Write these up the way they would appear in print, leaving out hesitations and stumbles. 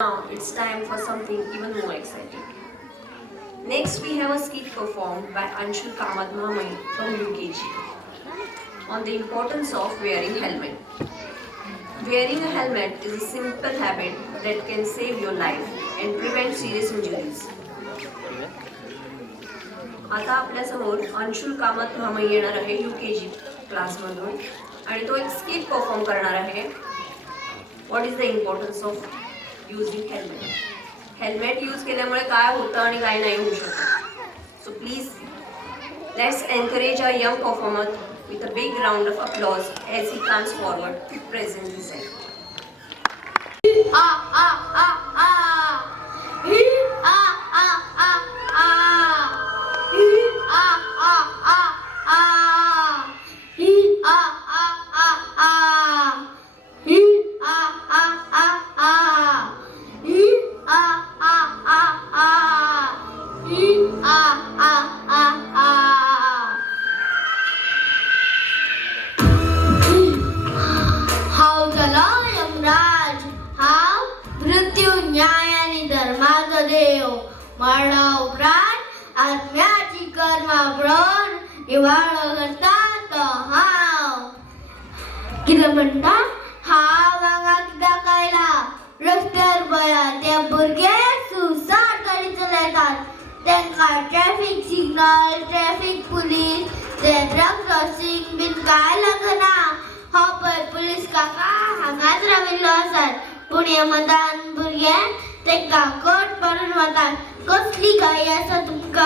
Now it's time for something even more exciting. Next, we have a skit performed by Anshul Kamath Mahamai from UKG on the importance of wearing helmet. Wearing a helmet is a simple habit that can save your life and prevent serious injuries. आता आपल्यासमोर अंशुल कामत महामय येणार आहे UKG क्लासमधून आणि तो एक skit perform करणार आहे. What is the importance of using helmet. Helmet use केल्यामुळे काय होतं आणि काय नाही होऊ शकत. So please let's encourage a young performer with a big round of applause as he comes forward to present his act. उपरांत आत्म्याची कर्मा ब्रोन इवाळ करतात हाव किला म्हणता हाव हांगा कित्याक कायला रस्त्यार पळया ते भुरगे सुसाट गाडी चलयतात तांकां ट्रॅफिक सिग्नल ट्रॅफिक पुलीस ते ड्रग क्रॉसिंग बीन काय लागना. हो पळय पुलीस काका हांगाच राविल्लो आसात पूण हे मदान भुरगे तांकां कोट मारून वतात. कसली गाय आसा तुमका.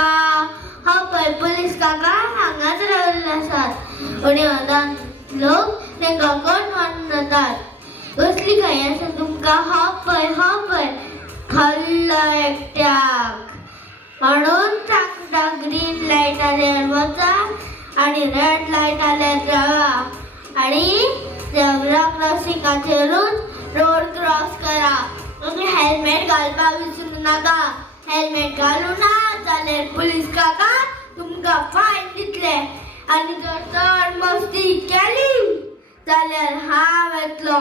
हा पळय पुलीस काका हांगाच राविल्ले आसात आणि मदान लोक तांकां कोट मारून वतात. कसली गाय आसा तुमका. हा पळय खाल्ला एकट्याक म्हणून तांकां ग्रीन लायट आल्यार वचा आणि रेड लायट आल्यार रावा आणि झेब्रा क्रॉसिंगाचेरूच रोड क्रॉस करा. तुम्ही हेल्मेट घालपाक विसरू नाका. हेल्मेट घालूं ना जाल्यार पुलीस काका तुमकां फायन दितले आनी जर चड मस्ती केली जाल्यार हांव येतलो.